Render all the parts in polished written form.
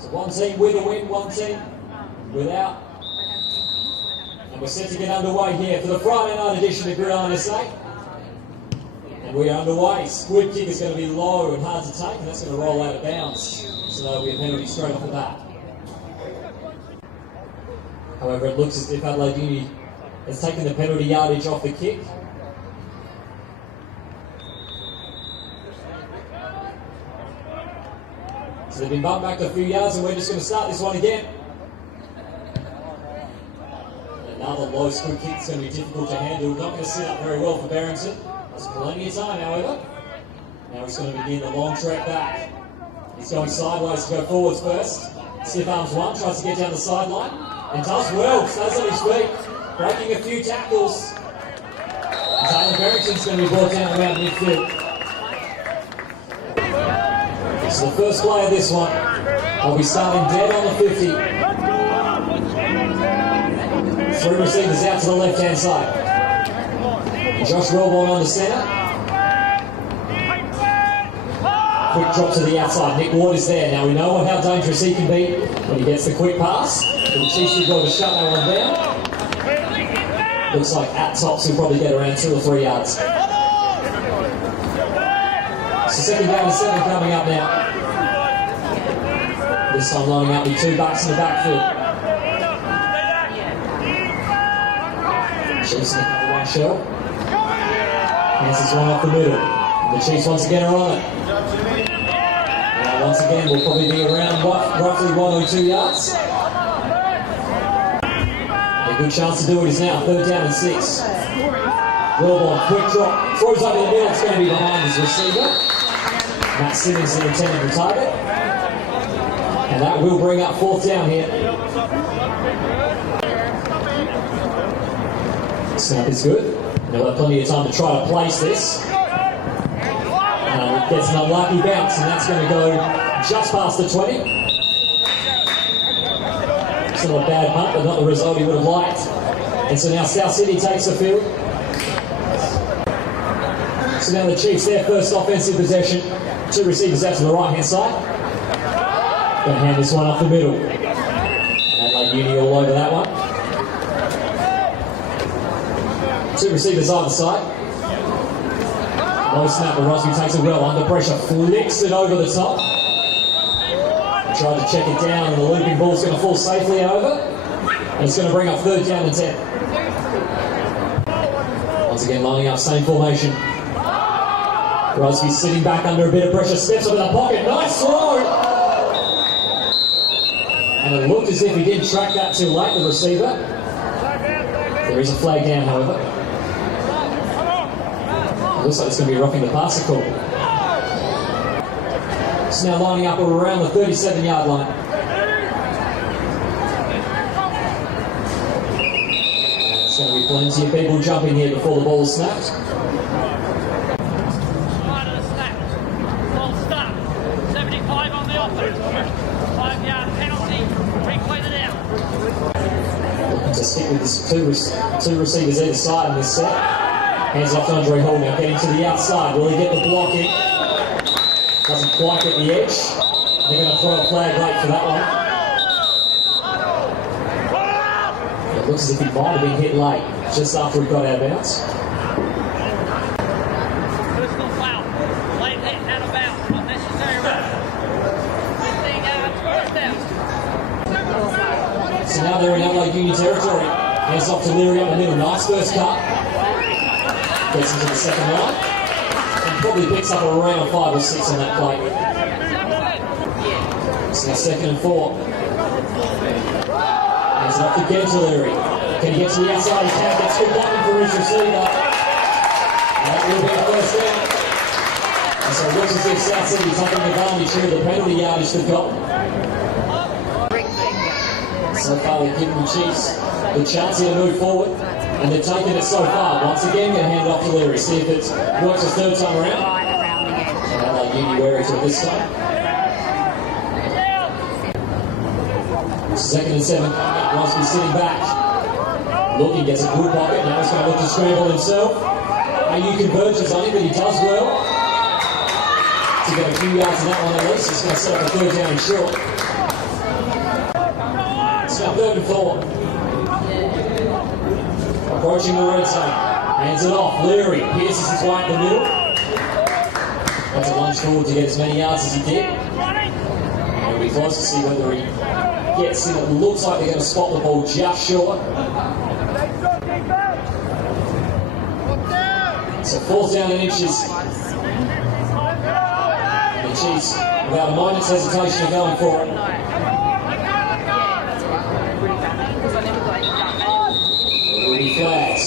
So one team with a win, one team without. And we're set to get underway here for the Friday night edition of Gridiron SA. And we are underway. Squid kick is going to be low and hard to take, and that's going to roll out of bounds. So there'll be a penalty straight off the bat. However, it looks as if Adelaide Uni has taken the penalty yardage off the kick. So they've been bumped back a few yards, and we're just going to start this one again. Another low squid kick is going to be difficult to handle. Not going to sit up very well for Barrington. There's plenty of time, however. Now he's going to begin the long trek back. He's going sideways to go forwards first. Stiff arms one, tries to get down the sideline, and does well, stays on his feet, breaking a few tackles. Taylor Barrington's going to be brought down around midfield. So the first play of this one, I'll be starting dead on the 50. Three receivers out to the left-hand side. Josh Relborn on the centre. Quick drop to the outside. Nick Ward is there. Now we know how dangerous he can be when he gets the quick pass. The Chiefs have got to shut that one down. Looks like at tops he'll probably get around 2 or 3 yards. So second down and 7 coming up now. This time lining up with 2 backs in the backfield. Chiefs in the cover one shell. Hands this one off the middle. The Chiefs once again are on it. Now once again we'll probably be around roughly 1 or 2 yards. A good chance to do it is now. Third down and 6. Relborn, quick drop. Throws over the middle. It's going to be behind his receiver. Matt Simmons the intended target. And that will bring up 4th down here. Snap is good. They'll have plenty of time to try to place this. Gets an unlucky bounce, and that's going to go just past the 20. It's not a bad punt, but not the result he would have liked. And so now South Sydney takes the field. So now the Chiefs, their first offensive possession. 2 receivers out to the right-hand side. Going to hand this one off the middle. Adelaide Uni all over that one. 2 receivers either side. Low snap, but Rosby takes it well under pressure, flicks it over the top. Tried to check it down, and the looping ball's going to fall safely over. And it's going to bring up 3rd down and 10. Once again, lining up, same formation. Rosby sitting back under a bit of pressure, steps up in the pocket, nice throw! And it looked as if he didn't track that too late, the receiver. There is a flag down, however. It looks like it's going to be roughing the passer call. It's now lining up around the 37-yard line. There's going to be plenty of people jumping here before the ball is snapped. Looking to stick with this 2 receivers either side in this set. Hands off to Andre Hall now, getting to the outside. Will he get the blocking? Doesn't quite get the edge. They're going to throw a flag late for that one. It looks as if he might have been hit late, just after he got out of bounds. Personal foul. Late hit, out of bounds. Unnecessary run. 15 yards, first down. So now they're in Adelaide Uni territory. Hands off to Leary up the middle. Nice first cut. Gets into the second line. And probably picks up around 5 or 6 on that play. So now 2nd and 4. Hands it off again to Leary. Can he get to the outside? He can. Gets good blocking for his receiver. And that will be a first down. And so it looks as if South Sydney taking advantage here. The penalty yardage they've got. So far they've given the Chiefs the chance here to move forward. And they've taken it so far. Once again, going to hand it off to Leary. See if it works a 3rd time around. And Adelaide Uni wary to it this time. 2nd and 7. Rosby sitting back. Looking, gets a good pocket. Now he's going to look to scramble himself. AU converges on him, but he does well to get a few yards in that one at least. He's going to set up a 3rd down and short. It's now 3rd and 4. Approaching the red zone. Hands it off. Leary pierces his way up the middle. Wants to lunge forward to get as many yards as he did. It'll be close to see whether he gets in. It looks like they're going to spot the ball just short. So 4th down and inches. And the Chiefs, without a moment's hesitation, are going for it. There will be flags.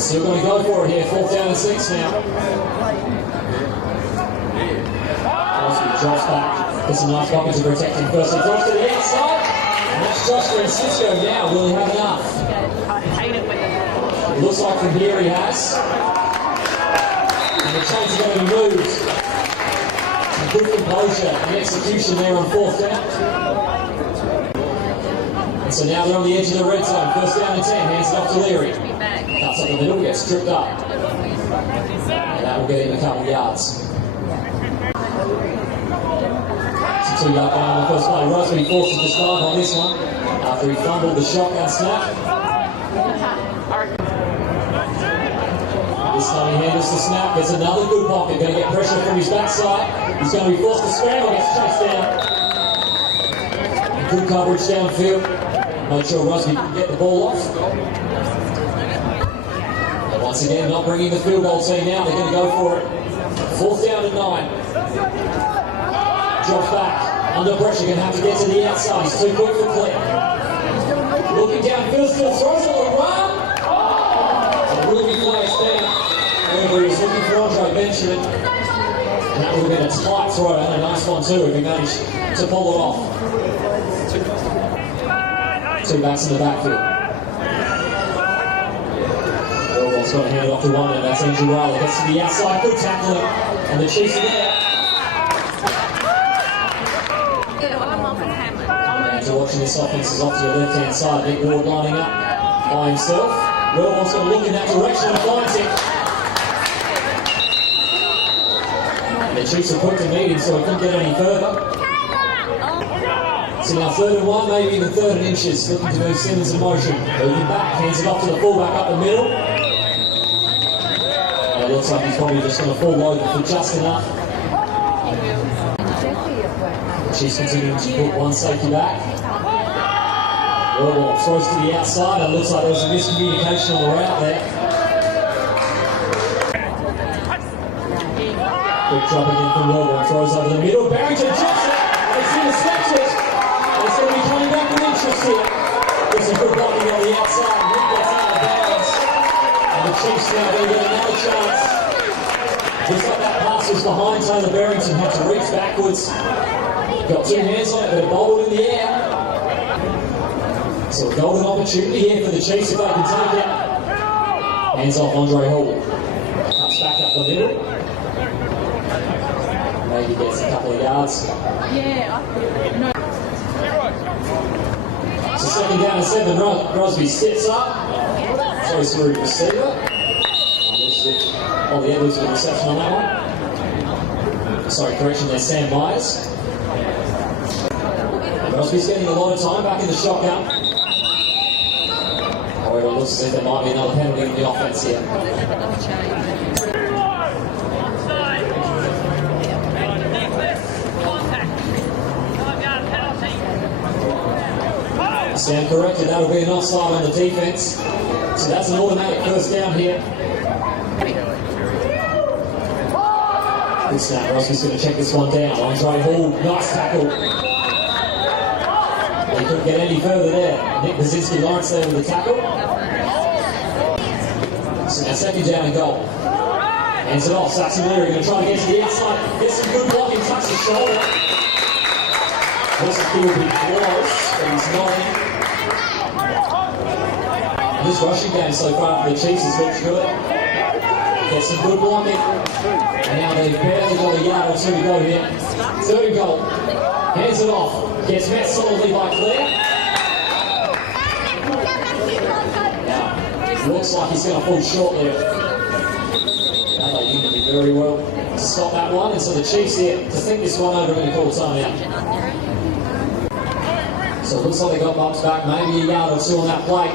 Still going to go for it here. 4th down and 6 now. Drops back. Gets a nice pocket to protect him first. He drops to the outside. And that's Josh Francisco now. Will he have enough? It looks like from here he has. And the chains are going to be moved. Some good composure and execution there on 4th down. And so now they're on the edge of the red zone. 1st down and 10. Hands it off to Leary. Cuts up the middle. Gets tripped up. And that will get him a couple yards. 2-yard down on the first play. Rosby forces the start on this one after he fumbled the shotgun snap. This time he handles the snap, gets another good pocket, going to get pressure from his backside. He's going to be forced to scramble, gets chased down. Good coverage downfield. Not sure Rosby can get the ball off. But once again, not bringing the field goal team now. They're going to go for it. 4th down and 9. Drops back. Under pressure, going to have to get to the outside. He's too quick for Clint. Looking downfield, still throws on the run. So really flags down. Remember, he was looking for Andre Benjamin. And that would have been a tight throw and a nice one too if he managed to pull it off. 2 backs in the backfield. Orwell's got to hand it off to one, and that's Andrew Riley. Gets to the outside, good tackling. And the Chiefs are there. Watching this offense is off to the left-hand side. Nick Ward lining up by himself. Wellborn's going to look in that direction and finds him. And the Chiefs are quick to meet him, so he couldn't get any further. So now 3rd and 1, maybe even 3rd and inches. Looking to move Simmons in motion. Moving back, hands it off to the fullback up the middle. And it looks like he's probably just going to fall over for just enough. Chiefs continuing to put one safety back. Wellborn throws to the outside. It looks like there was a miscommunication on the route there. Quick drop again from Wellborn. Throws over the middle. Barrington drops it. It's intercepted. It's going to be coming back with interest here. There's some good blocking on the outside. Nick gets out of bounds. And the Chiefs now going to get another chance. Just like that pass was behind Taylor Barrington. Had to reach backwards. Got 2 hands on it, but it bobbled in the air. So a golden opportunity here for the Chiefs if they can take it. Hands off Andre Hall. Cuts back up the middle. Maybe gets a couple of yards. So 2nd down and 7. Crosby steps up. Throws through the receiver. Ollie Edwards with reception on that one. Sorry, correction there, Sam Myers. Crosby's getting a lot of time back in the shotgun. However, it looks as if there might be another penalty in the offense here. Stand corrected, that'll be an offside on the defense. So that's an automatic 1st down here. Good snap, Crosby's going to check this one down. Andre Hall, nice tackle. He couldn't get any further there. Nick Brzezinski-Lawrence there with the tackle. So now 2nd down and goal. Hands it off. Saxon Leary going to try to get to the outside. Get some good blocking. Touch the shoulder. Wilson will be close, but he's not in. This rushing game so far for the Chiefs has looked good. Get some good blocking. And now they've barely got a yard or 2 to go here. 3rd and goal. Hands it off. Gets met solidly by Claire. Looks like he's going to fall short there. Adelaide Union did very well to stop that one, and so the Chiefs here to think this one over and call timeout. So it looks like they got bumps back, maybe a yard or two on that play.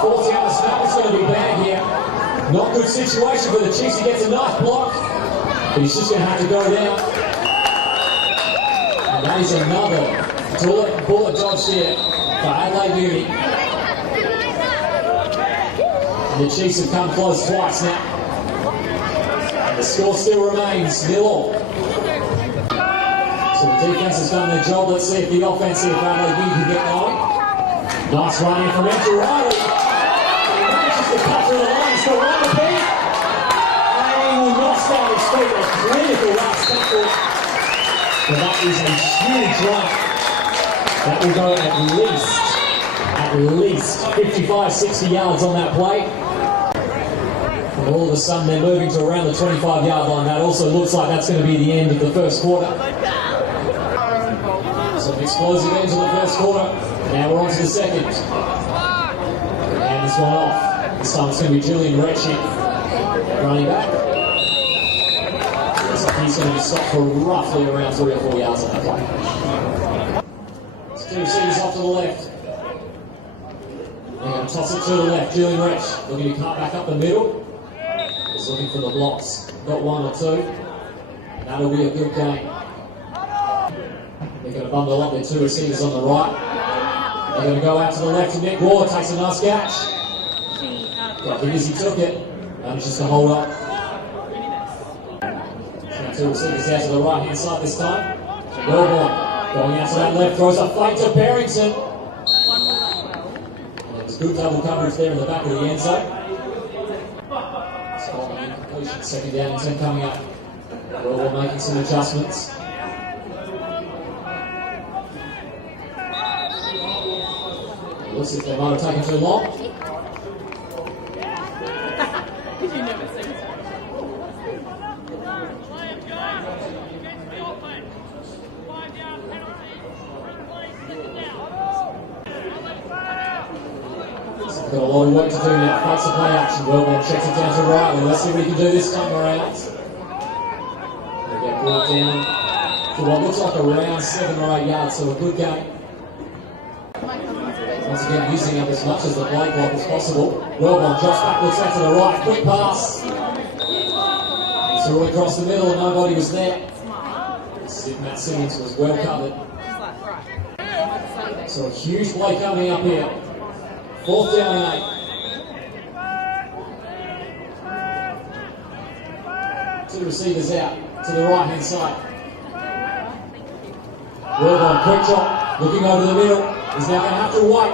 40 out the snap, it's going to be bad here. Not good situation for the Chiefs. He gets a nice block, but he's just going to have to go down. And that is another bullet dodge here for Adelaide Uni. And the Chiefs have come close twice now. And the score still remains 0-0. So the defense has done their job. Let's see if the offense here for Adelaide Uni can get going. Nice run in from Andrew Riley. He manages to cut through the lines for one to beat. And he will not start his feet. A critical last tackle. But that is a huge run. That will go at least 55, 60 yards on that play. And all of a sudden they're moving to around the 25-yard line. That also looks like that's going to be the end of the first quarter. So an explosive end to the first quarter. Now we're on to the second. And this one off. This time it's going to be Julian Retchie running back. Looks like he's going to be stopped for roughly around 3 or 4 yards on that play. Two receivers off to the left. They're going to toss it to the left. Julian Retch looking to cut back up the middle. He's looking for the blocks. Got one or two. That'll be a good game. They're going to bundle up their two receivers on the right. They're going to go out to the left, and Nick Ward takes a nice catch. Got hit as he took it. Manages to hold up. So two receivers out to the right hand side this time. Wellborn going out to that left, throws a fake to Barrington. And there's good double coverage there in the back of the end zone. Scotland incompletion, second down and 10 coming up. Wellborn making some adjustments. Looks as if they might have taken too long. Got a lot of work to do now. Fights the play action. Wellborn checks it down to Riley. Let's see what he can do this time around. They get brought down to what looks like around 7 or 8 yards, so a good game. Once again, using up as much as the play clock as possible. Wellborn drops backwards out to the right. Quick pass. He threw it across the middle and nobody was there. Matt Simmons was well covered. So a huge play coming up here. 4th down and 8. Two receivers out to the right hand side. Wellborn, quick shot, looking over the middle. He's now going to have to wait.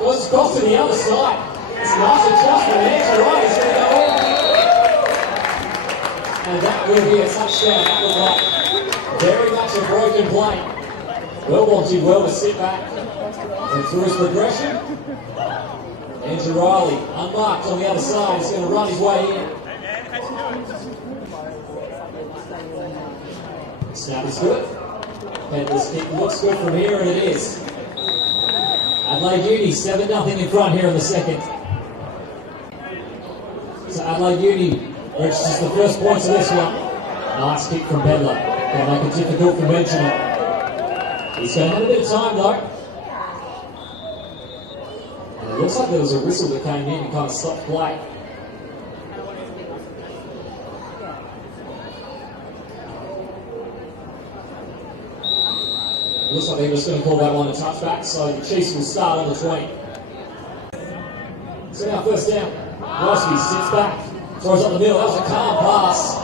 Goes across to the other side. It's a nice adjustment. Andrew Riley's going to go in. And that will be a touchdown. That looked like very much a broken play. Wellborn did well to sit back. And through his progression, Andrew Riley, unmarked on the other side, is going to run his way in. Snap is good. This kick looks good from here, and it is. Adelaide Uni 7-0 in front here in the second. So Adelaide Uni registers the first points of this one. Nice kick from Bedler. Going to make it difficult for Benjamin. He's going to have a bit of time though. And it looks like there was a whistle that came in and kind of stopped play. Looks like they're just going to call that one a touchback, so the Chiefs will start on the 20. So now first down, Rosby sits back, throws up the middle. That was a calm pass.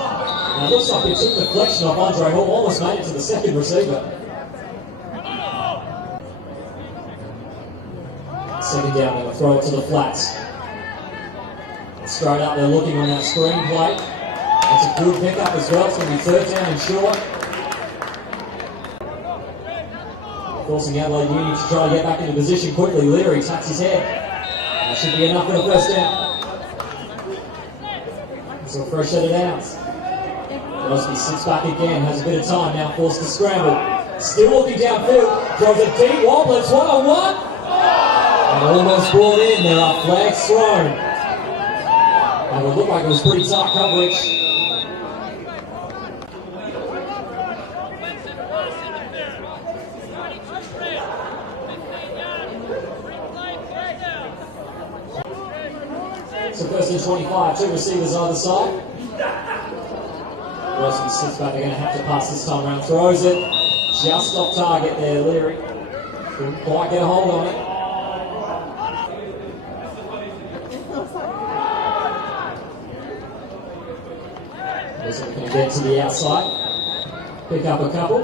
And it looks like it took the deflection off Andre Hall, almost made it to the second receiver. Second down, they'll throw it to the flats. Straight up, they're looking on that screen play. That's a good pickup as well. It's going to be 3rd down and short. Forcing Adelaide Uni to try to get back into position quickly. Leary tucks his head. That should be enough for the first down. So a fresh set of downs. Rosby sits back again, has a bit of time now, forced to scramble. Still looking downfield, throws a deep wobble, it's 1-on-1. And almost brought in, there are flags thrown. And it looked like it was pretty tight coverage. So first and 25, two receivers either side. Wilson sits back, they're going to have to pass this time around. Throws it, just off target there, Leary. Couldn't quite get a hold on it. Wilson going to get to the outside, pick up a couple.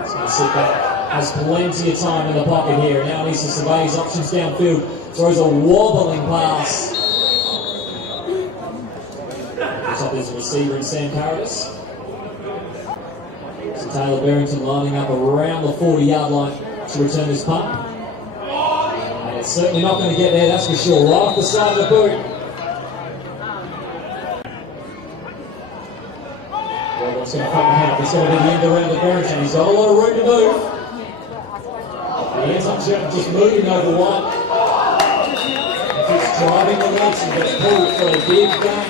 He's going to sit back. Has plenty of time in the pocket here. Now needs to survey his options downfield. Throws a wobbling pass. Looks like there's a receiver in Sam Paradis. So Taylor Barrington lining up around the 40-yard line to return this punt. And it's certainly not going to get there, that's for sure. Right off the side of the boot. Well, what's going to front the hand up? It's going to be the end around the Barrington. He's got a lot of room to move. He ends up just moving over one. He keeps driving the legs and gets pulled for a big gain.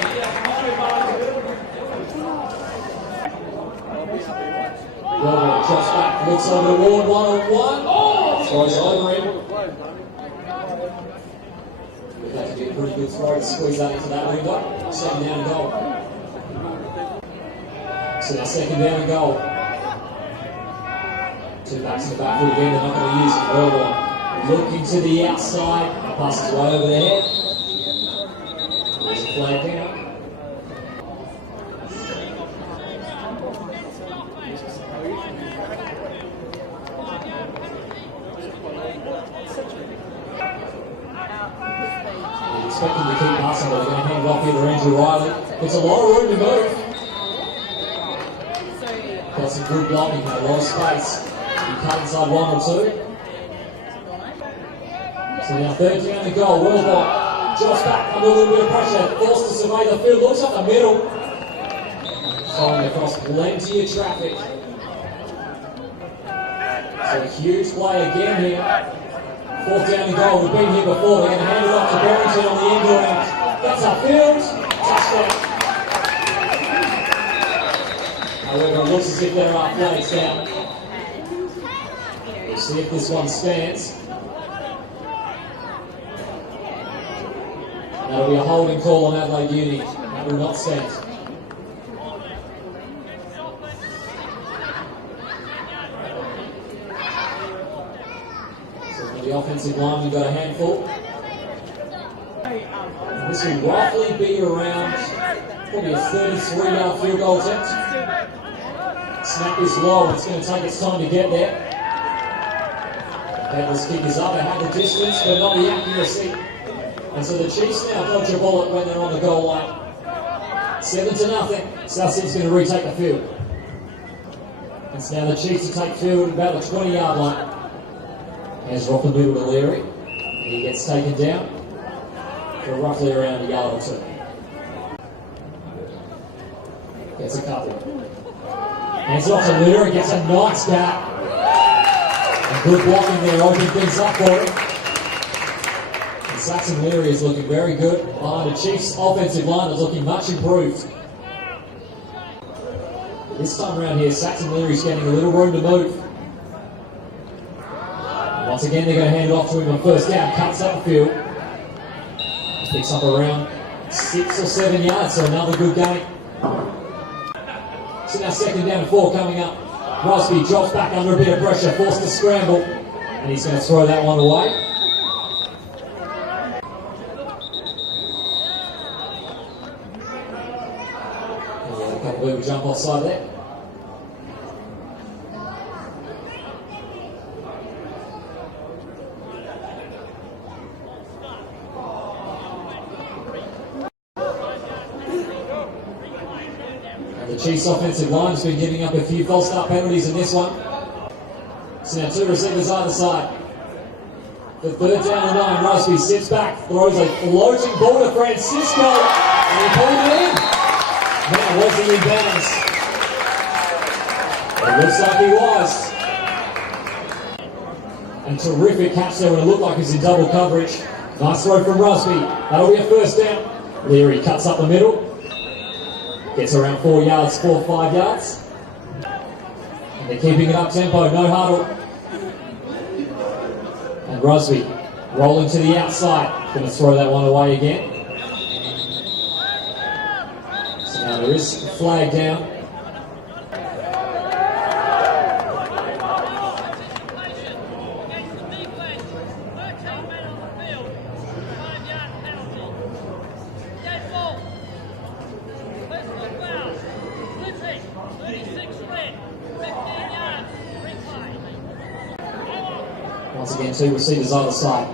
Well, drops back, looks over to Ward, one-on-one. Throws over him. That could be a pretty good throw to squeeze that into that window. Second down and goal. So now second down and goal. Two backs in the backfield again, they're not going to use it. Well, looking to the outside, passes right over the head. There's a flag down. You're expecting to keep passing, but they're going to hand it off here to Andrew Riley. It's a lot of room to move. Got some good blocking, a lot of space. You cut inside one or two. So now third down to goal. Wilbot drops back under a little bit of pressure. Forced to survey the field. Looks up the middle. Throwing across plenty of traffic. So a huge play again here. Fourth down to goal. We've been here before. They're going to hand it off to Barrington on the end around. That's upfield. Touchdown. However, it looks as if there are flags down. We'll see if this one stands. That'll be a holding call on Adelaide Uni. That will not stand. So for the offensive line, we've got a handful. This will roughly be around probably a 33-yard field goal attempt. Snap is low, it's going to take its time to get there. Pedal's kick is up, they have the distance, but not the accuracy. And so the Chiefs now dodge a bullet when they're on the goal line. 7-0. South Sydney's going to retake the field. It's now the Chiefs to take field about the 20-yard line. Here's Rockendoodle to Leary. He gets taken down for roughly around a yard or two. Gets a couple. Hands off to Leary, gets a nice gap. And good blocking there, opening things up for him. And Saxon Leary is looking very good behind the Chiefs' offensive line that's looking much improved. This time around here, Saxon Leary's getting a little room to move. Once again, they're going to hand it off to him on first down, cuts up the field. Picks up around 6 or 7 yards, so another good game. So now second down and 4 coming up. Crosby drops back under a bit of pressure, forced to scramble, and he's going to throw that one away. Yeah, a couple of people jump offside there. The Chiefs' offensive line's been giving up a few false start penalties in this one. So now two receivers either side. The third down and 9, Rusby sits back, throws a floating ball to Francisco, and he pulled it in. Now, was he in bounds? It looks like he was. And terrific catch there when it looked like he was in double coverage. Nice throw from Rusby. That'll be a first down. Leary cuts up the middle. Gets around 4 yards, 4 or 5 yards. And they're keeping it up tempo, no huddle. And Rusby rolling to the outside. Going to throw that one away again. So now there is a flag down. Once again, two receivers either side.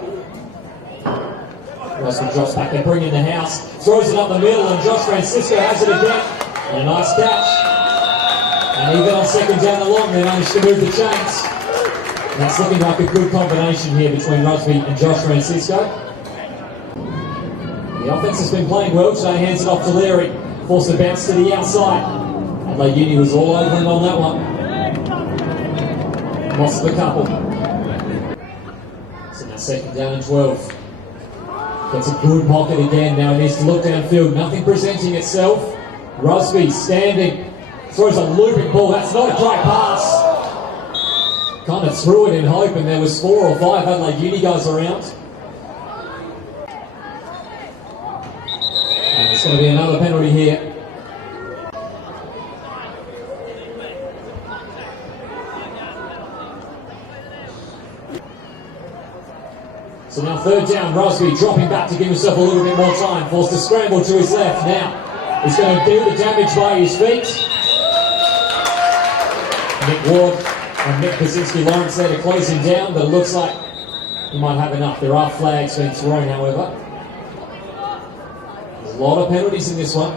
Russell drops back, they bring in the house, throws it up the middle, and Josh Francisco has it again. And a nice catch. And even on second down and long, they managed to move the chains. And that's looking like a good combination here between Rusby and Josh Francisco. The offense has been playing well today, hands it off to Leary. Forced a bounce to the outside. Adelaide Uni was all over him on that one. Lost the couple. So now second down and 12. Gets a good pocket again. Now he needs to look downfield. Nothing presenting itself. Rusby standing. Throws a looping ball. That's not a great pass. Kind of threw it in hope, and there was 4 or 5 Adelaide Uni guys around. And it's going to be another penalty here. So now third down, Rusby dropping back to give himself a little bit more time. Forced to scramble to his left. Now he's going to do the damage by his feet. Nick Ward and Nick Kaczynski-Lawrence there to close him down, but it looks like he might have enough. There are flags being thrown, however. There's a lot of penalties in this one.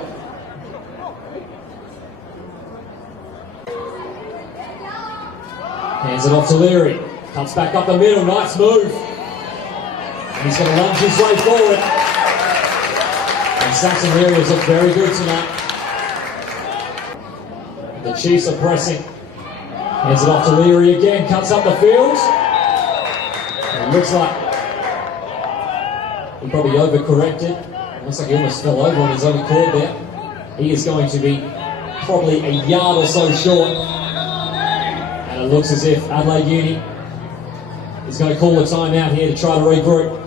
Hands it off to Leary. Comes back up the middle. Nice move. He's going to lunge his way forward. And Saxon Leary has looked very good tonight. The Chiefs are pressing. Hands it off to Leary again. Cuts up the field. And it looks like he probably overcorrected. It looks like he almost fell over on his own accord there. He is going to be probably a yard or so short. And it looks as if Adelaide Uni is going to call a timeout here to try to regroup.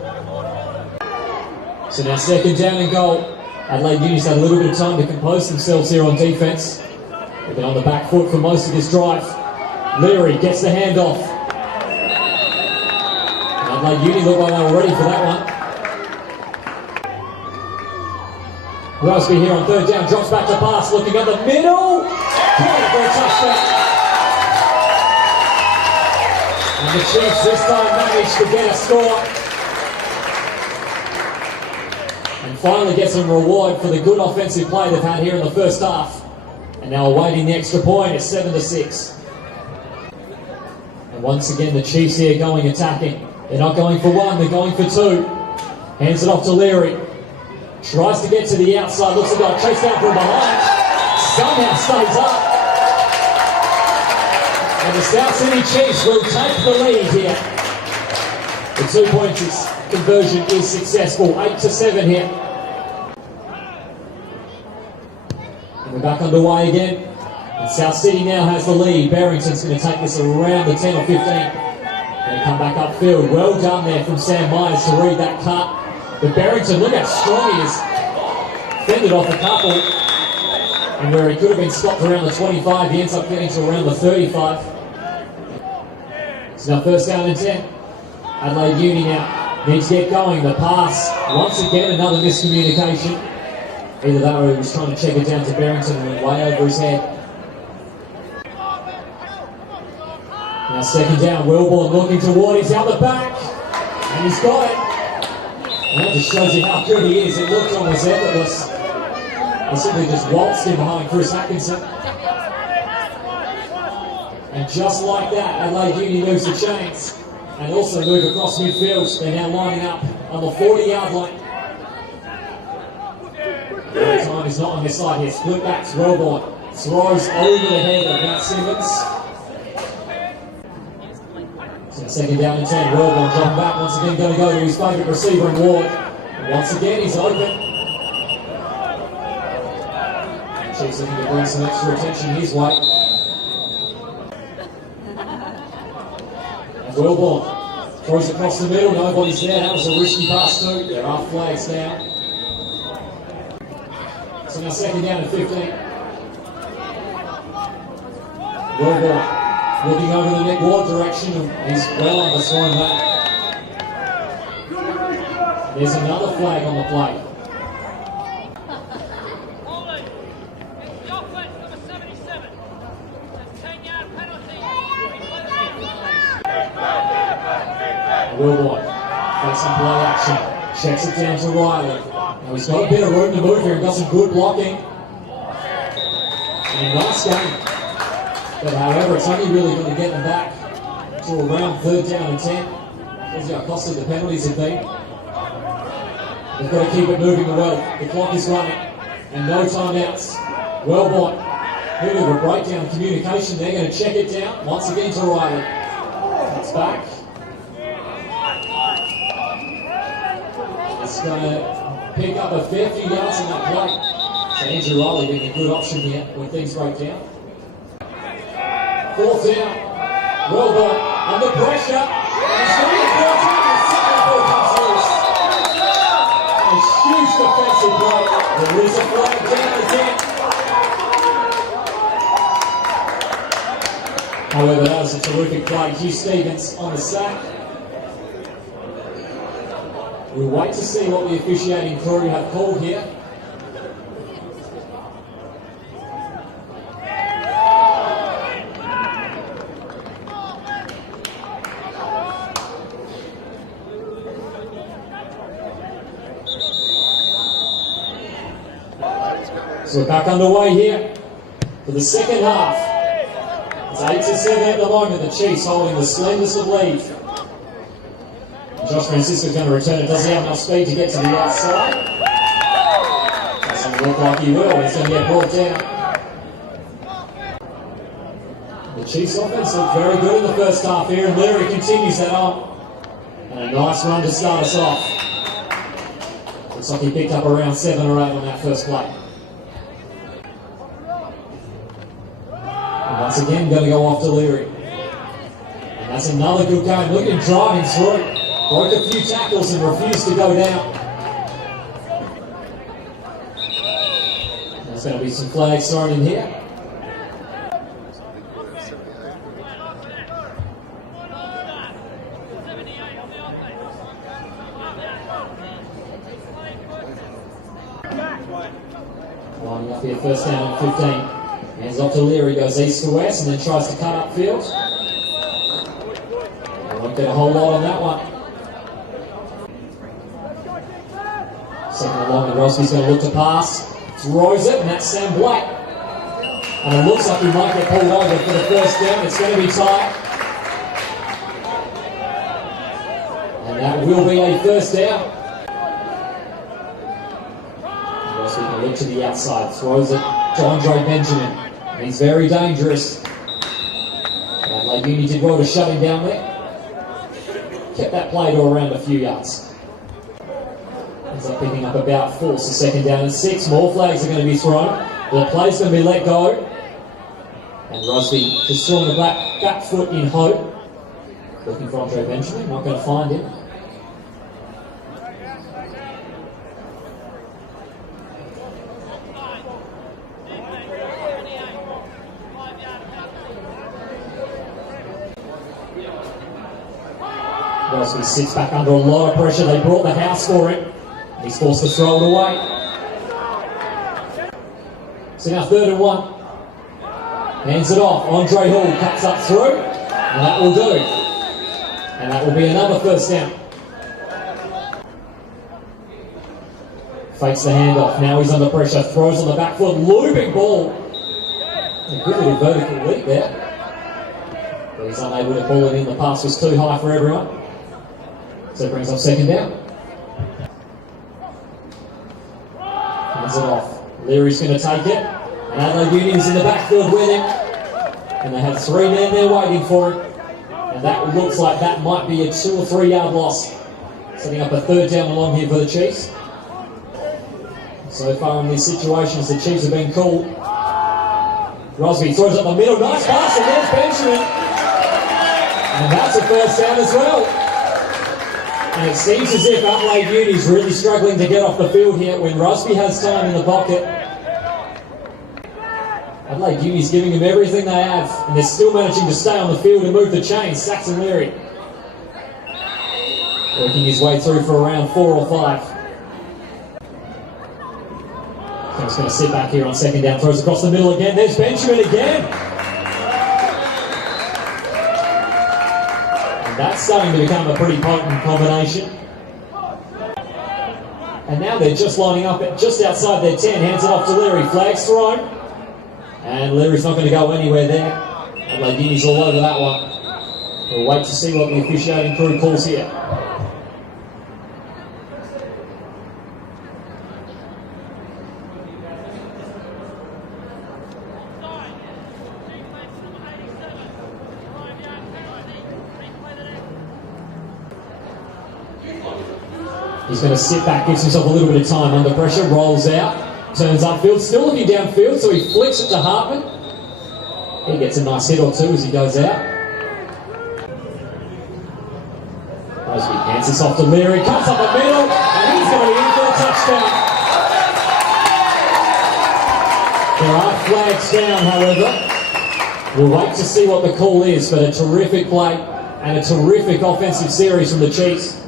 So now second down and goal. Adelaide Uni's had a little bit of time to compose themselves here on defence. They've been on the back foot for most of this drive. Leary gets the handoff. And Adelaide Uni look like they were ready for that one. Rusby here on third down, drops back to pass, looking at the middle. Going for a touchdown. And the Chiefs this time managed to get a score. And finally get some reward for the good offensive play they've had here in the first half. And now awaiting the extra point. It's 7-6. And once again the Chiefs here going attacking. They're not going for one, they're going for 2. Hands it off to Leary. Tries to get to the outside, looks like a chase down from behind. Somehow stays up. And the South Sydney Chiefs will take the lead here. The 2-point conversion is successful. 8-7 here. And we're back underway again. And South City now has the lead. Barrington's going to take this around the 10 or 15. Going to come back upfield. Well done there from Sam Myers to read that cut. But Barrington, look how strong he is. Fended off a couple. And where he could have been stopped around the 25, he ends up getting to around the 35. So now first down and 10. Adelaide Uni now needs to get going. The pass, once again, another miscommunication. Either that or he was trying to check it down to Barrington and went way over his head. Now second down, Wilborn looking toward, he's out the back. And he's got it. And that just shows you how good he is. It looked almost effortless. He simply just waltzed in behind Chris Atkinson. And just like that, Adelaide Uni moves the chains. And also move across midfield. They're now lining up on the 40-yard line. The time is not on this side here. Split backs, Wilborn throws over the head of Matt Simmons. So second down and 10. Wellborn dropping back once again, going to go to his favourite receiver in Ward. And once again, he's open. Chiefs looking to bring some extra attention his way. And Wellborn throws across the middle, nobody's there. That was a risky pass too. There are flags now. So now second down and 15. Wellborn looking over the Nick Ward direction, and he's well underthrown that. There's another flag on the play. Wellborn takes some play action, checks it down to Riley. Now he's got a bit of room to move here and got some good blocking. And a nice game. But however, it's only really going to get them back to around third down and 10. Tells you how costly the penalties have been. They've got to keep it moving well. The clock is running and no timeouts. Wellborn, bit of a breakdown in communication. They're going to check it down once again to Riley. It's back. It's going to pick up a fair few yards in that play. So Andrew Riley being a good option here when things break down. Fourth down. Wellborn under pressure. And it's going to be a fourth down. The second ball comes loose. A huge defensive play. There is a flag down again. However, that was a terrific play. Hugh Stevens on the sack. We'll wait to see what the officiating crew have called here. So we're back underway here for the second half. It's 8-7 at the moment. The Chiefs holding the slendest of lead. Josh Francisco's going to return it. Does he have enough speed to get to the outside? Doesn't look like he will. He's going to get brought down. The Chiefs offense looked very good in the first half here, and Leary continues that on. And a nice run to start us off. Looks like he picked up around 7 or 8 on that first play. And once again, going to go off to Leary. And that's another good game. Look at him driving through. Broke a few tackles and refused to go down. There's going to be some flags thrown in here. Lining up here, first down and 15. Hands off to Leary, goes east to west and then tries to cut upfield. Won't get a whole lot on that one. Second and long, and Rosby's going to look to pass. Throws it, and that's Sam Black. And it looks like he might get pulled over for the first down. It's going to be tight. And that will be a first down. Rosby can look to the outside. Throws it to Andre Benjamin. And he's very dangerous. Adelaide Uni did well to shut him down there. Kept that play to around a few yards. Ends up picking up about 4, so second down and 6. More flags are going to be thrown. The play's going to be let go. And Rosby just throwing the back foot in hope. Looking for Andre Benjamin, not going to find him. Rosby sits back under a lot of pressure. They brought the house for him. He's forced to throw it away. So now third and 1. Hands it off. Andre Hall cuts up through. And that will do. And that will be another first down. Fakes the handoff. Now he's under pressure. Throws on the back foot. Looping ball. A good little vertical leap there. But he's unable to pull it in. The pass was too high for everyone. So it brings up second down. Hands it off. Leary's going to take it. And Adelaide Union's in the backfield with him. And they had 3 men there waiting for him. And that looks like that might be a 2 or 3 yard loss. Setting up a third down and long here for the Chiefs. So far in these situations, the Chiefs have been called. Rosby throws up the middle, nice pass, and there's Benjamin. And that's a first down as well. And it seems as if Adelaide Uni's really struggling to get off the field here when Rosby has time in the pocket. Adelaide Uni's giving them everything they have, and they're still managing to stay on the field and move the chains. Saxon Leary working his way through for around 4 or 5. He's going to sit back here on second down, throws across the middle again. There's Benjamin again. And that's starting to become a pretty potent combination. And now they're just lining up at just outside their 10. Hands it off to Leary. Flag's thrown. And Leary's not going to go anywhere there. Adelaide Uni's all over that one. We'll wait to see what the officiating crew calls here. He's going to sit back, gives himself a little bit of time under pressure, rolls out, turns upfield, still looking downfield, so he flicks it to Hartman. He gets a nice hit or two as he goes out. Rosby hands this off to Leary, cuts up the middle, and he's going to be in for a touchdown. There are flags down, however. We'll wait to see what the call is, but a terrific play and a terrific offensive series from the Chiefs.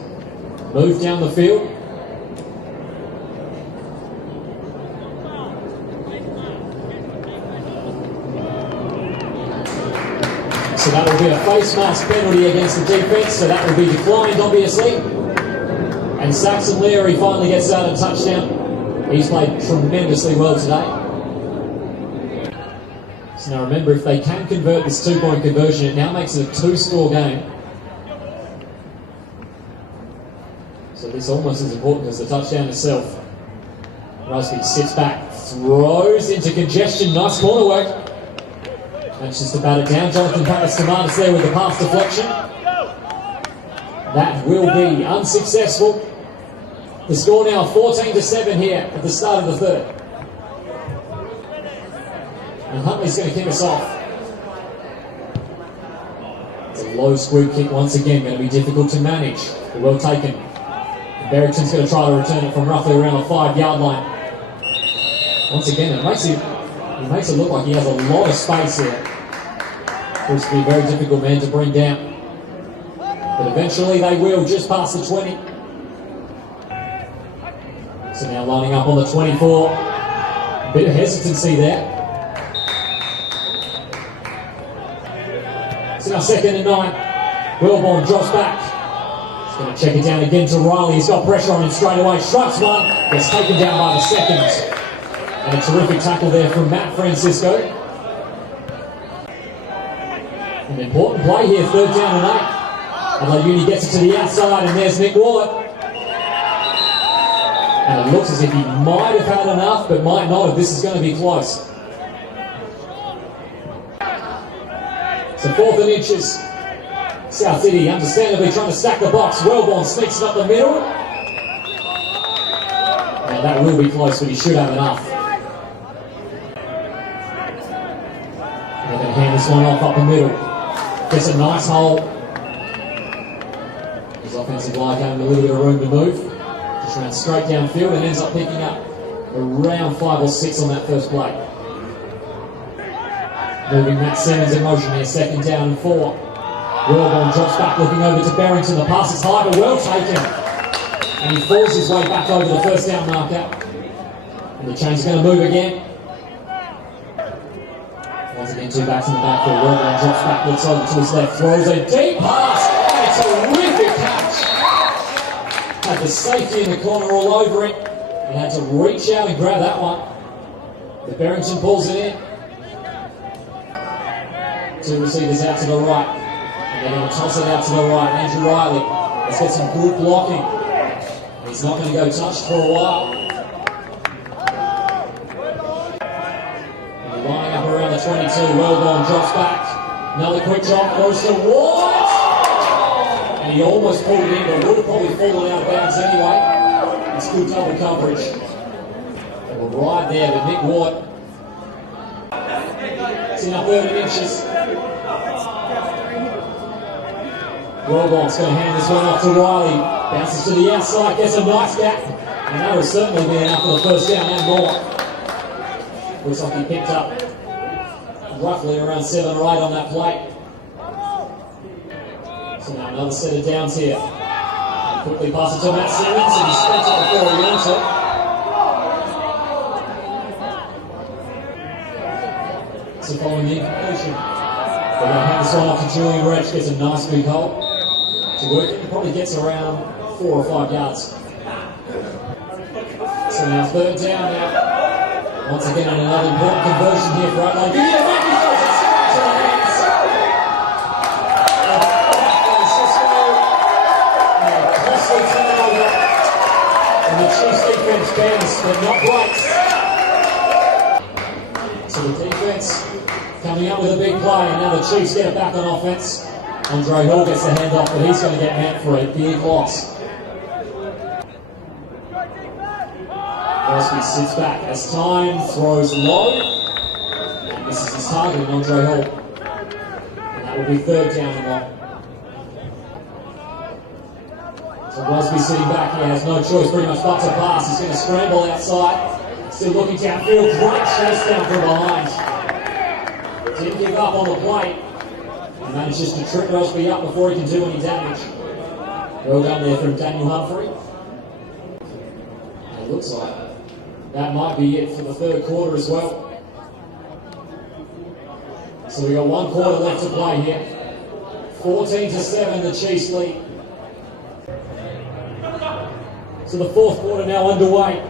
Move down the field. So that will be a face mask penalty against the defence, so that will be declined obviously. And Saxon Leary finally gets out a touchdown. He's played tremendously well today. So now remember, if they can convert this 2-point conversion, it now makes it a 2-score game. So this is almost as important as the touchdown itself. Rosby sits back, throws into congestion, nice corner work. Manages to bat it down. Jonathan Pappas-Tomatis there with the pass deflection. That will be unsuccessful. The score now 14-7 here at the start of the third. And Huntley's going to kick us off. It's a low squib kick once again, going to be difficult to manage. But well taken. Barrington's going to try to return it from roughly around the 5-yard line. Once again, it makes it look like he has a lot of space here. Proves to be a very difficult man to bring down. But eventually they will, just past the 20. So now lining up on the 24. A bit of hesitancy there. So now 2nd and 9. Wellborn drops back. Going to check it down again to Riley. He's got pressure on him straight away. Strikes one. Gets taken down by the second. And a terrific tackle there from Matt Francisco. An important play here, 3rd down and 8. Adelaide Uni gets it to the outside, and there's Nick Wallet. And it looks as if he might have had enough, but might not if this is going to be close. So 4th and inches. South City understandably trying to stack the box. Wellborn sneaks it up the middle. Now that will be close, but he should have enough. And they're going to hand this one off up the middle. Gets a nice hole. His offensive line gave him a little bit of room to move. Just ran straight downfield and ends up picking up around 5 or 6 on that first play. Moving Matt Simmons in motion here, 2nd down and 4. Wellborn drops back, looking over to Barrington. The pass is high, but well taken. And he falls his way back over the 1st down marker. And the chain's going to move again. Once again, 2 backs in the backfield. Wellborn drops back, looks over to his left, throws a deep pass. And a terrific catch. Had the safety in the corner all over it. And had to reach out and grab that one. But Barrington pulls it in. 2 receivers out to the right. And they're going to toss it out to the right. Andrew Riley. Let's get some good blocking. He's not going to go touched for a while. And lining up around the 22. Wellborn drops back. Another quick drop. Goes to Ward. He almost pulled it in, but would have probably fallen out of bounds anyway. It's good double coverage. They were right there, but Nick Ward. It's in 30 inches. Rawbon's going to hand this one off to Riley. Bounces to the outside, gets a nice gap. And that will certainly be enough for the first down and more. Looks like he picked up roughly around 7 or 8 on that plate. So now another set of downs here. And quickly pass it to Matt Simmons, and he sprints up before he earns it. So following the incompletion, they're going to hand this one off to Julian Rich, gets a nice big hole to work it. He probably gets around 4 or 5 yards. So now third down now. Once again, another important conversion here for Adelaide. Yeah, Matthew goes to the hands. Costly turnover. And the Chiefs defense bends, but not breaks. So the defense coming up with a big play, and now the Chiefs get it back on offense. Andre Hall gets the handoff, but he's going to get met for a big loss. Crosby sits back as time, throws low, and misses his target in Andre Hall. And that will be third down and long. So Crosby sitting back, he has no choice pretty much but to pass. He's going to scramble outside, still looking downfield, great chase down from behind. Didn't give up on the plate, and manages to trip Crosby up before he can do any damage. Well done there from Daniel Humphrey. It looks like that might be it for the third quarter as well. So we got 1 quarter left to play here. 14-7, the Chiefs lead. So the fourth quarter now underway.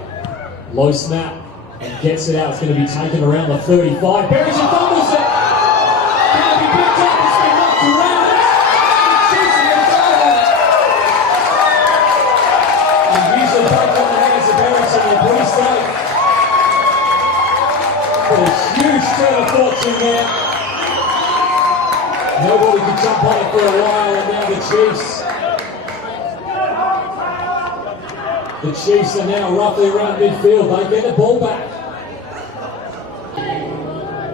Low snap and gets it out. It's going to be taken around the 35. Barrington fumbles it. Going to be picked up. It's been knocked around. The Chiefs are going to go on it. And usually break on the hands of Barrington. They're pretty safe. But a huge turn of fortune there. Nobody could jump on it for a while, and now the Chiefs are now roughly around midfield. They get the ball back.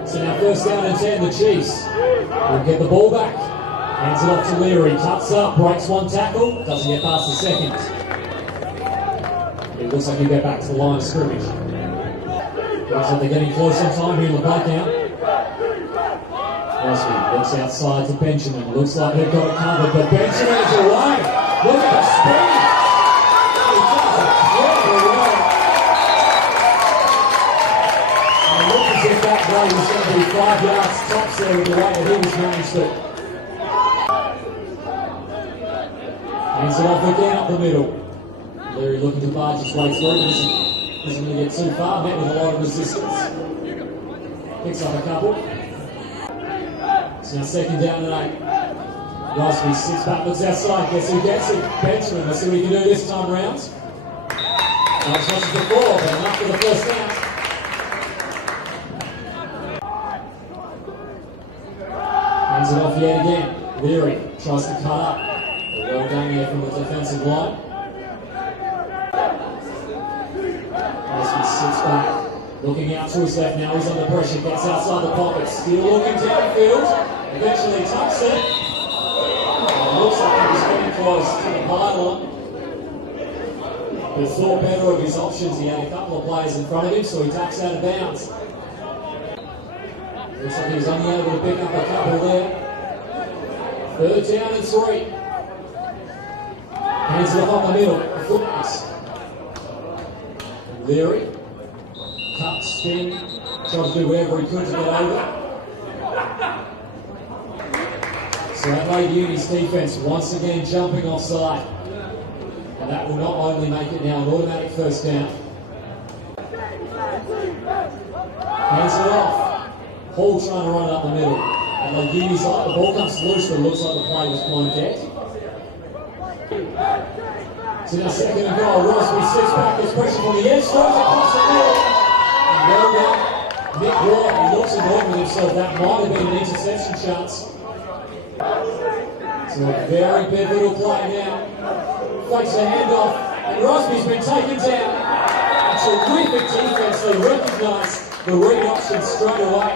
So now first down and 10, the Chiefs will get the ball back. Hands it off to Leary, cuts up, breaks one tackle, doesn't get past the second. It looks like he'll get back to the line of scrimmage. Looks like they're getting close on time here in the breakdown. Crosby looks outside to Benjamin. Looks like they've got it covered, but Benjamin is away. Look at the speed. He does a clever run. And it looks as if that play was going to be 5 yards tops there with the way that he was managed it. Hands it off again up the middle. Leary looking to barge his way through, but isn't going to get too far. Met with a lot of resistance. Picks up a couple. So now second down and 8. Crosby sits back, looks outside. Guess who gets it? Benjamin. Let's see what he can do this time round. Not as much as before, but enough for the first down. Hands it off yet again. Leary tries to cut up. Well done there from the defensive line. Crosby sits back, looking out to his left. Now he's under pressure, gets outside the pocket, still looking downfield. Eventually tucks it. And looks like he was getting close to the pylon. But thought better of his options. He had a couple of players in front of him, so he ducks out of bounds. Looks like he was only able to pick up a couple there. Third down and 3. Hands it off on the middle. Leary, cut, spin, tried to do whatever he could to get over. So Adelaide Uni's defense once again jumping offside. And that will not only make it now an automatic first down. Hands it off. Hall trying to run up the middle. Adelaide Uni's like the ball comes loose, but it looks like the play was blown dead. So now second and goal. Crosby sits back, there's pressure from the edge, throws across the middle. And well done. Nick Ward, he looks annoyed with himself. That might have been an interception chance. So So a very pivotal play now. Fakes the handoff, and Rosby's been taken down. A terrific defense. They recognise the read option straight away.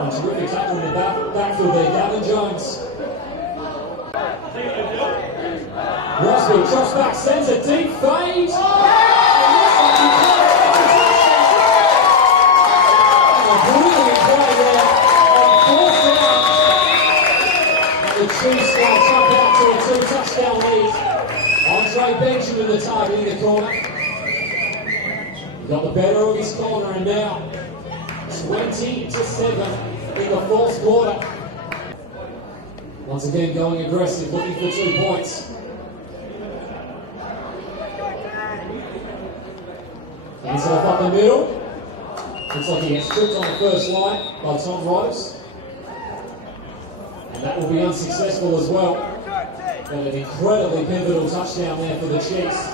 A terrific tackle in the backfield there, Gavin Jones. Rosby drops back, sends a deep fade. The Chiefs now jump out to a 2-touchdown lead. Andre Benjamin, the target in the corner. He got the better of his corner, and now 20-7 in the fourth quarter. Once again going aggressive, looking for 2 points. Hands off up the middle. Looks like he gets tripped on the first line by Tom Rose. And that will be unsuccessful as well. But an incredibly pivotal touchdown there for the Chiefs.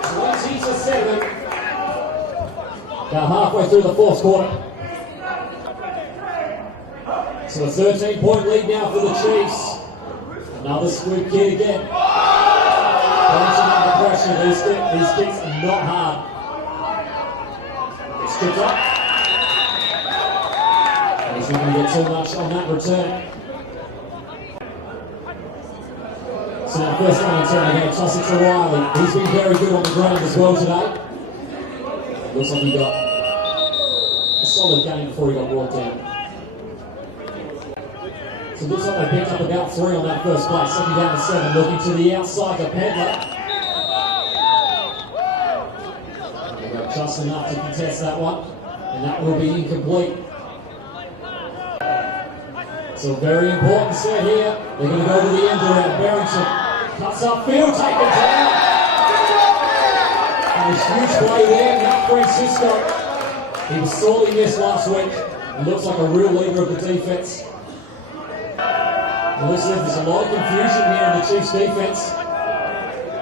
20-7. About halfway through the fourth quarter. So a 13-point lead now for the Chiefs. Another squib kick again. Punching under pressure. These kicks are not hard. It's stripped up. And he's not going to get too much on that return. So now first down and 10, they're going to toss it to Riley. He's been very good on the ground as well today. Looks like he got a solid game before he got brought down. So it looks like they picked up about 3 on that first play. Second down and 7, looking to the outside to Pedler. They got just enough to contest that one, and that will be incomplete. So a very important set here. They're going to go to the end around. Barrington cuts upfield, taken down. And a huge play there. Now Francisco. He was sorely missed last week. He looks like a real leader of the defense. It looks like there's a lot of confusion here in the Chiefs defense.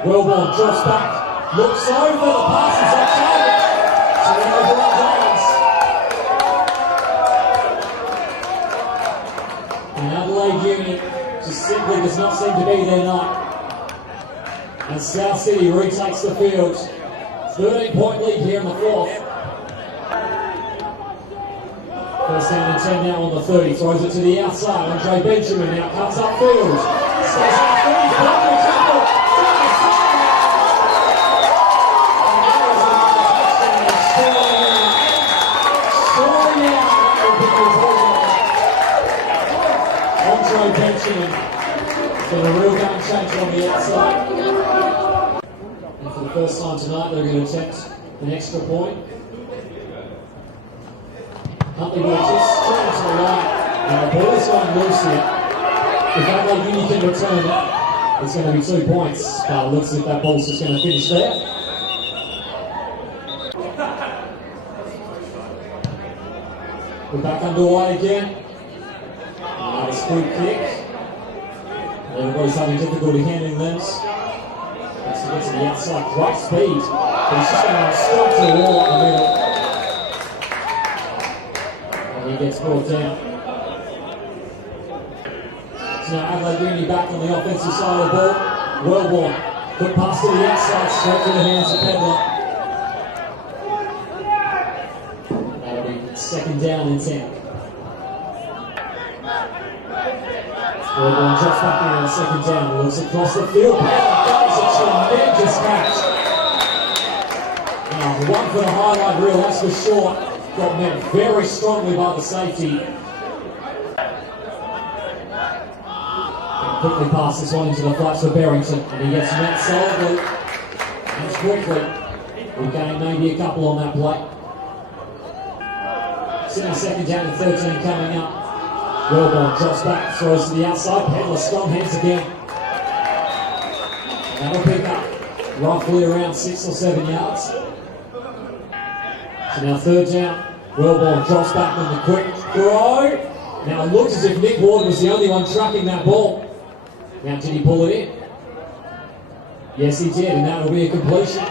Wellborn drops back, looks over, the pass is off target. So they're over on Giants. And Adelaide Union just simply does not seem to be their night. And South City retakes the field. 13-point lead here in the fourth. First down and 10 now on the 30, throws it to the outside. Andre Benjamin now cuts upfield. Stays on the 30, blocked the tackle. Down the sideline. And that was a touchdown. Scoring out. That will be Andre Benjamin. Been a real game changer on the outside. And for the first time tonight, they're going to attempt an extra point. Huntley will just straight into the line. Now the ball is going loose here. If Adelaide Uni can return that, it's going to be 2 points. But it looks as if that ball's just going to finish there. We're back underway again. Another squib kick. Everybody's having difficulty handling this. As he gets to the outside, great speed. But he's just going to straight to the wall in the middle. He gets brought down. So now Adelaide Uni back on the offensive side of the ball. Wellborn, quick pass to the outside, straight to the hands of Pedler. That'll be second down and 10. Wellborn drops back in on second down, looks across the field. Pedler does a tremendous catch. Now, the one for the highlight reel, that's for short. Got met very strongly by the safety. And quickly passes this one into the flats for Barrington, and he gets met solidly and quickly. We'll gain maybe a couple on that play. Sitting second down and 13 coming up. Wellborn drops back, throws to the outside. Pedler strong hands again. And that'll pick up roughly around 6 or 7 yards. So now third down, Wellborn drops back with the quick throw. Now it looks as if Nick Ward was the only one tracking that ball. Now did he pull it in? Yes he did, and that'll be a completion.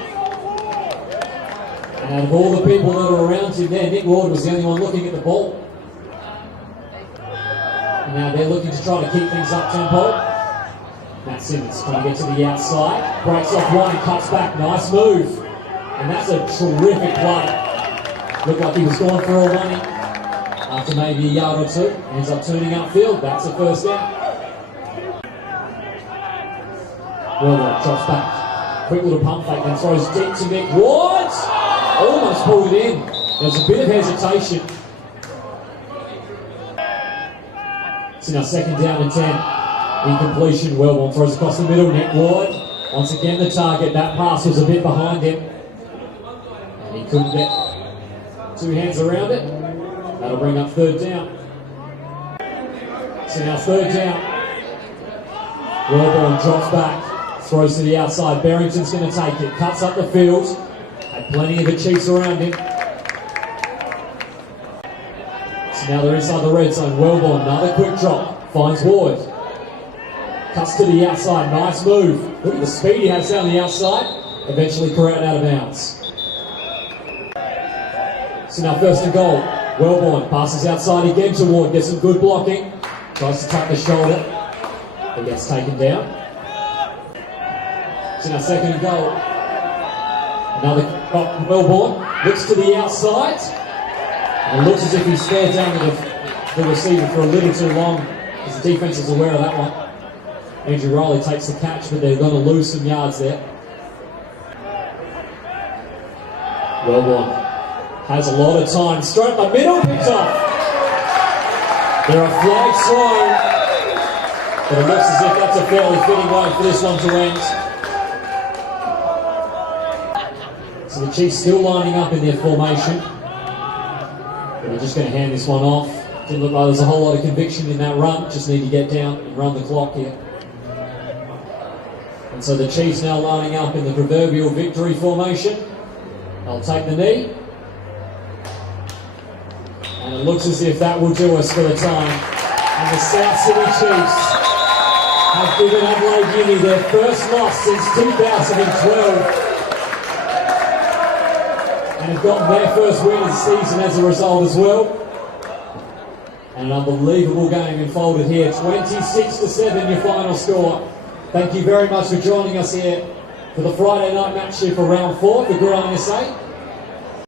And out of all the people that are around him there, Nick Ward was the only one looking at the ball. And now they're looking to try to keep things up tempo. Matt Simmons trying to get to the outside. Breaks off one and cuts back. Nice move. And that's a terrific play. Looked like he was going for all money. After maybe a yard or two, ends up turning upfield. That's a first down. Well, drops back. Quick little pump fake, then throws deep to Mick Ward. Almost pulled it in. There's a bit of hesitation. So now second down and 10. Incompletion. Wellborn throws across the middle. Nick Ward. Once again the target. That pass was a bit behind him. And he couldn't get two hands around it. That'll bring up third down. So now third down. Wellborn drops back. Throws to the outside. Barrington's going to take it. Cuts up the field. Had plenty of the Chiefs around him. So now they're inside the red zone. Wellborn, another quick drop. Finds Ward. Cuts to the outside. Nice move. Look at the speed he has down the outside. Eventually corralled out of bounds. So now first and goal. Wellborn passes outside again to Ward. Gets some good blocking. Tries to tap the shoulder. But gets taken down. So now second and goal. Another Wellborn looks to the outside. And looks as if he stared down the receiver for a little too long, because the defense is aware of that one. Andrew Riley takes the catch, but they're going to lose some yards there. Wellborn has a lot of time. Straight up the middle, picked off. There are flags thrown, but it looks as if that's a fairly fitting way for this one to end. So the Chiefs still lining up in their formation. We're just going to hand this one off. Didn't look like there's a whole lot of conviction in that run. Just need to get down and run the clock here. And so the Chiefs now lining up in the proverbial victory formation. They'll take the knee. And it looks as if that will do us for the time. And the South Sydney Chiefs have given Adelaide Uni their first loss since 2012. And have gotten their first win of the season as a result as well. And an unbelievable game unfolded here. 26-7 your final score. Thank you very much for joining us here for the Friday night match here for round 4 for Gridiron SA.